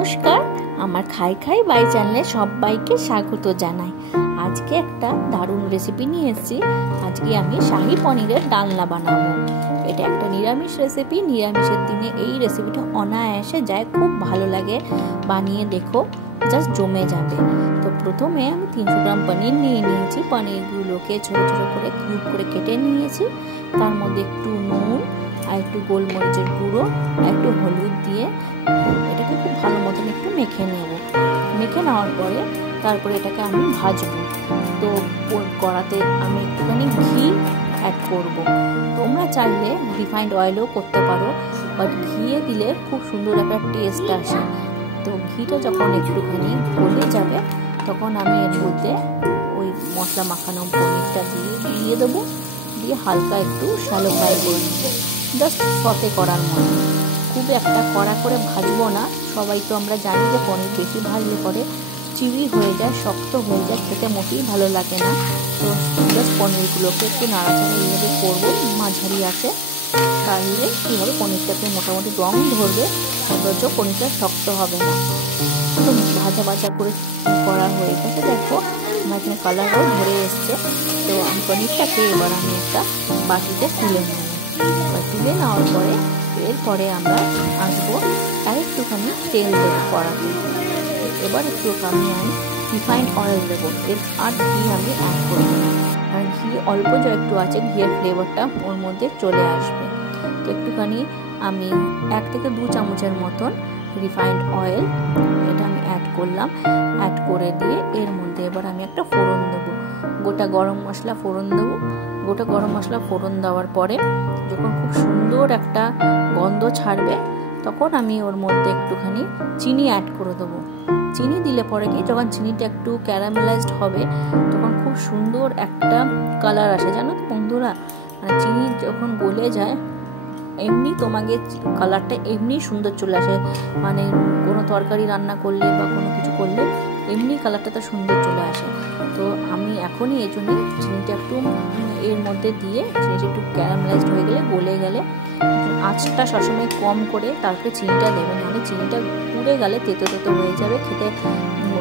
নমস্কার, আমার খাই খাই বাই চ্যানেলে সবাইকে স্বাগত জানাই। আজকে একটা দারুণ রেসিপি নিয়ে এসেছি। আজকে আমি শাহী পনিরের ডালনা বানাবো। এটা একটা নিরামিষ রেসিপি। নিরামিষের দিনে এই রেসিপিটা অনায়াসে যায়, খুব ভালো লাগে। বানিয়ে দেখো, জাস্ট জমে যাবে। তো প্রথমে আমি 300 গ্রাম পনির নিয়ে নিয়েছি। পনিরগুলোকে ছোটো ছোটো করে কিউব করে কেটে নিয়েছি। তার মধ্যে একটু নুন আর একটু গোলমরিচের গুঁড়ো আর একটু হলুদ দিয়ে এটাকে খুব ভালো মতন একটু মেখে নেব। মেখে নেওয়ার পরে তারপরে এটাকে আমি ভাজবো। তো কড়াতে আমি একটুখানি ঘি অ্যাড করব। তোমরা চাইলে রিফাইন্ড অয়েলও করতে পারো, বাট ঘিয়ে দিলে খুব সুন্দর একটা টেস্ট আসে। তো ঘিটা যখন একটুখানি গলে যাবে তখন আমি এর মধ্যে ওই মশলা মাখানো পনিরটা দিয়ে দেবো। দিয়ে হালকা একটু শ্যালো ফ্রাই করে নেবো, জাস্ট সতে করার মতো। খুব একটা কড়া করে ভাজবো না। সবাই তো আমরা জানি যে পনির বেশি ভাজলে পরে চিড়ি হয়ে যায়, শক্ত হয়ে যায়, খেতে মোটেই ভালো লাগে না। তো জাস্ট পনিরগুলোকে একটু নাড়াচাড়া এইভাবে করবো মাঝারি আছে। তাহলে কী হবে, পনিরটাকে মোটামুটি রং ধরবে, অথচ পনিরটা শক্ত হবে না। তো ভাজা ভাজা করে করা হয়ে গেছে। দেখো আমার এখানে কালারও ধরে এসছে। তো আমি পনিরটাকে এবার আমি একটা বাটিতে তুলে নেব। এবার তুলে নেওয়ার পরে এরপরে আমরা আসবো আর একটুখানি তেল দেবো কড়াতে। এবার একটুখানি আমি রিফাইন্ড অয়েল দেবো। আর ঘি আমি অ্যাড করবো না, আর ঘি অল্প যা একটু আছে, ঘিয়ের ফ্লেভারটা ওর মধ্যে চলে আসবে। তো একটুখানি আমি 1 থেকে 2 চামচের মতন রিফাইন্ড অয়েল এটা আমি অ্যাড করলাম। অ্যাড করে দিয়ে এর মধ্যে এবার আমি একটা ফোড়ন দেবো, গোটা গরম মশলা ফোড়ন দেবো। গোটা গরম মশলা ফোড়ন দেওয়ার পরে যখন খুব সুন্দর একটা গন্ধ ছাড়বে তখন আমি ওর মধ্যে একটুখানি চিনি অ্যাড করে দেবো। চিনি দিলে পরে কি, যখন চিনিটা একটু ক্যারামেলাইজড হবে তখন খুব সুন্দর একটা কালার আসে, জানো তো বন্ধুরা। মানে চিনি যখন গলে যায় এমনি তোমাকে কালারটা এমনি সুন্দর চলে আসে। মানে কোনো তরকারি রান্না করলে বা কোনো কিছু করলে এমনি কালারটা তো সুন্দর চলে আসে। তো আমি এখনই এই জন্যই চিনিটা একটু এর মধ্যে দিয়ে, চিনিটা একটু ক্যারামেলাইজড হয়ে গেলে, গলে গেলে আঁচটা সবসময় কম করে তারপরে চিনিটা দেবে, নাহলে চিনিটা পুড়ে গেলে তেতো তেতো হয়ে যাবে, খেতে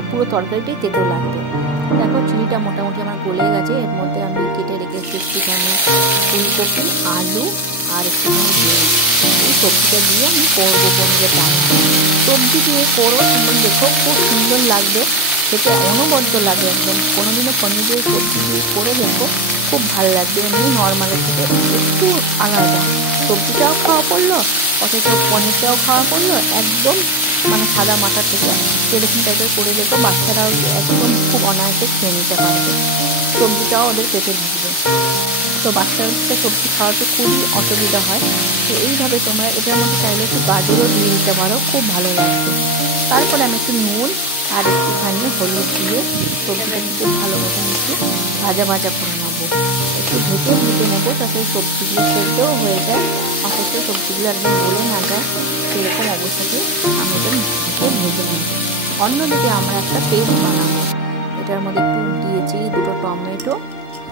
পুরো তরকারিটাই তেতো লাগবে। দেখো চিনিটা মোটামুটি আমার গলে গেছে। এর মধ্যে আমি কেটে রেখেছি একটুখানি ফুলকপি, আলু আর একটুখানি ডিম। এই সবজিটা দিয়ে আমি করবো পনিরের ডালনা। সবজি দিয়ে করো, তুমি দেখো খুব সুন্দর লাগবে, খেতে অনবদ্য লাগে একদম। কোনোদিনও পনির দিয়ে সবজি দিয়ে করে দেখো, খুব ভালো লাগবে। এমনি নর্মালের থেকে একটু আলাদা, সবজিটাও খাওয়া পড়লো অথচ পনিরটাও খাওয়া পড়লো, একদম মানে সাদা মাথা থেকে। এরকম টাইপের করে দেখো, বাচ্চারাও একদম খুব অনায়াসে খেয়ে নিতে পারবে, সবজিটাও ওদের পেটে ঢুকবে। তো বাচ্চাদের সবজি খাওয়াতে খুবই অসুবিধা হয়। তো এইভাবে তোমরা এটার মধ্যে চাইলে একটু গাজরও দিয়ে দিতে পারো, খুব ভালো লাগবে। তারপরে আমি একটু নুন আর একটুখানি হলুদ দিয়ে সবজিটা একটু ভালো মতন একটু ভাজা ভাজা করে নেবো। একটু ভেজে নেবো যাতে সবজিগুলো সেদ্ধও হয়ে যায়, অথচ সবজিগুলো একদম গলে না যায়। সেরকম অবস্থাতে আমি এটা ভেজে নেব। অন্যদিকে আমরা একটা পেস্ট বানাবো। এটার মধ্যে একটু দিয়েছি 2টো টমেটো,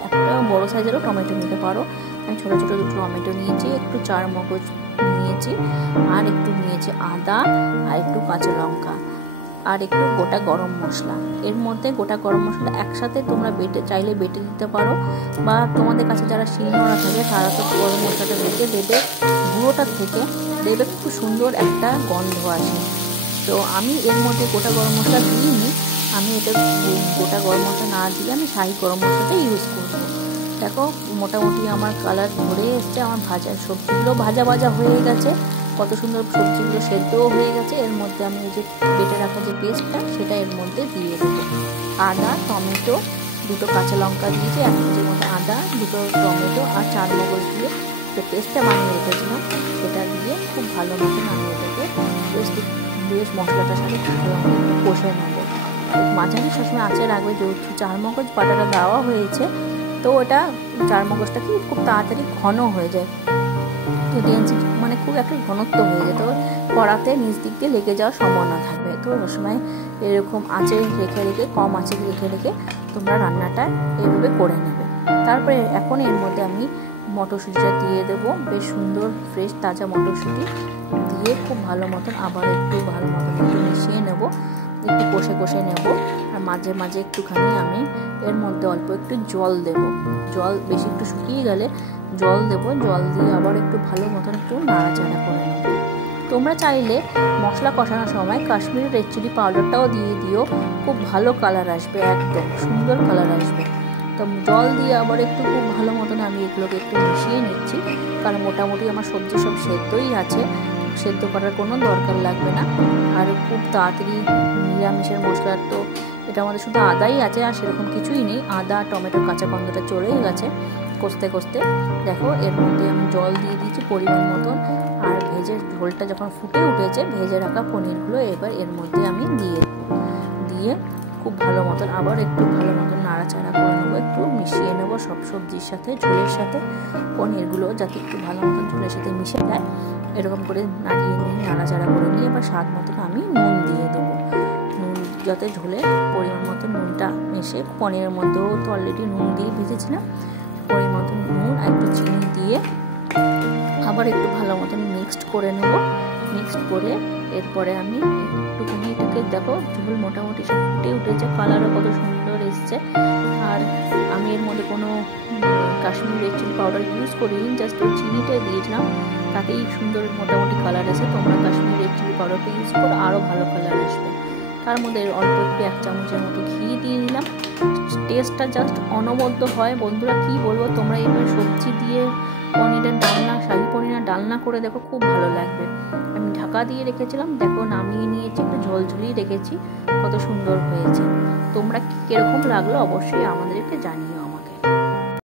একটা বড় সাইজেরও টমেটো নিতে পারো। আমি ছোটো ছোটো 2 টমেটো নিয়েছি, একটু 4 মগজ নিয়েছি, আর একটু নিয়েছি আদা, আর একটু কাঁচা লঙ্কা, আর একটু গোটা গরম মশলা। এর মধ্যে গোটা গরম মশলা একসাথে তোমরা চাইলে বেটে দিতে পারো, বা তোমাদের কাছে যারা শিলনোড়া থাকে তারা তো গরম মশলাটা বেটে দেবে। গুঁড়োটা থেকে দেবে, খুব সুন্দর একটা গন্ধ আসে। তো আমি এর মধ্যে গোটা গরম মশলা দিইনি, আমি এটা গোটা গরম মশলা না দিয়ে আমি শাহী গরম মশলাটা ইউজ করবো। দেখো মোটামুটি আমার কালার ধরে এসছে, আমার ভাজা সবজিগুলো ভাজা ভাজা হয়ে গেছে, কত সুন্দর সবজিগুলো সেদ্ধও হয়ে গেছে। এর মধ্যে আমি এই যে বেটে রাখা যে পেস্টটা সেটা এর মধ্যে দিয়ে দেবো। আদা, টমেটো, 2টো কাঁচা লঙ্কা দিয়েছি, 1 কেজির মতো আদা, 2টো টমেটো আর 4 মগজ দিয়ে যে পেস্টটা বানিয়ে রেখেছিলাম সেটা দিয়ে খুব ভালো মতন আমি এটাকে বেশ মশলাটার সাথে খুব ভালো মতো কষে নেবো। মাঝারি সবসময় আঁচে রাখবে। যেহেতু 4 মগজ বাটাটা দেওয়া হয়েছে, তো ওটা 4 মগজটা কি খুব তাড়াতাড়ি ঘন হয়ে যায়, তো ডেন্সিটি মানে খুব একটা ঘনত্ব হয়ে যায়, তো কড়াতে নিচ দিক দিয়ে লেগে যাওয়ার সম্ভাবনা থাকবে। তো সবসময় এরকম আঁচে রেখে রেখে, কম আঁচে রেখে রেখে তোমরা রান্নাটা এভাবে করে নেবে। তারপরে এখন এর মধ্যে আমি মটরশুঁটিটা দিয়ে দেবো, বেশ সুন্দর ফ্রেশ তাজা মটরশুঁটি দিয়ে খুব ভালো মতন আবার একটু ভালো মতন একটু মিশিয়ে একটু কষে কষে নেব। আর মাঝে মাঝে একটুখানি আমি এর মধ্যে অল্প একটু জল দেব। জল বেশি একটু শুকিয়ে গেলে জল দেব। জল দিয়ে আবার একটু ভালো মতন একটু নাড়াচাড়া করে নেব। তোমরা চাইলে মশলা কষানোর সময় কাশ্মীরি রেড চিলি পাউডারটাও দিয়ে দিও, খুব ভালো কালার আসবে, একদম সুন্দর কালার আসবে। তো জল দিয়ে আবার একটু খুব ভালো মতন আমি এগুলোকে একটু মিশিয়ে নিচ্ছি, কারণ মোটামুটি আমার সবজি সব সেদ্ধই আছে, সেদ্ধ করার কোনো দরকার লাগবে না। আর খুব তাড়াতাড়ি নিরামিষের মশলার তো এটা আমাদের শুধু আদাই আছে, আর সেরকম কিছুই নেই। আদা টমেটোর কাঁচা গন্ধটা চলেই গেছে কষতে কষতে। দেখো এর মধ্যে আমি জল দিয়ে দিয়েছি পরিমাণ মতন। আর ভেজে ঝোলটা যখন ফুটে উঠেছে, ভেজে রাখা পনিরগুলো এবার এর মধ্যে আমি দিয়ে খুব ভালো মতন আবার একটু ভালো মতন নাড়াচাড়া করে নেবো, একটু মিশিয়ে নেবো সব সবজির সাথে, ঝোলের সাথে পনিরগুলো যাতে একটু ভালো মতন ঝোলের সাথে মিশে যায়। এরকম করে নাড়িয়ে নিয়ে নাড়াচাড়া করে নিয়ে এবার স্বাদ মতন আমি নুন দিয়ে দেবো। নুন যাতে ঝোলে পরিমাণ মতো নুনটা মেশে, পনিরের মধ্যেও তো অলরেডি নুন দিয়ে ভেজেছিলাম, পরিমাণ মতন নুন আর একটু চিনি দিয়ে আবার একটু ভালো মতন মিক্সড করে নেব। মিক্সড করে এরপরে আমি একটুখানি এটাকে দেখো ঝোল মোটামুটি সব ফুটে উঠেছে, কালারও কত সুন্দর এসছে। আর আমি এর মধ্যে কোনো Kashmiri red chilli powder use করিনি, জাস্ট ওই চিনিটা দিয়েছিলাম, তাতেই সুন্দর মোটামুটি কালার এসে। তোমরা কাশ্মীরি রেড চিলি পাউডারটা ইউজ করো, আরও ভালো কালার আসবে। তার মধ্যে অল্প একটু 1 চামচের মতো ঘি দিয়ে দিলাম। টেস্টটা জাস্ট অনবদ্য হয় বন্ধুরা, কি বলবো। তোমরা এইভাবে সবজি দিয়ে পনিরের ডালনা, শাহী পনিরের ডালনা করে দেখো, খুব ভালো লাগবে। আমি ঢাকা দিয়ে রেখেছিলাম, দেখো নামিয়ে নিয়েছি, একটু ঝোলঝুলি রেখেছি, কত সুন্দর হয়েছে। তোমরা কিরকম লাগলো অবশ্যই আমাদেরকে জানিও।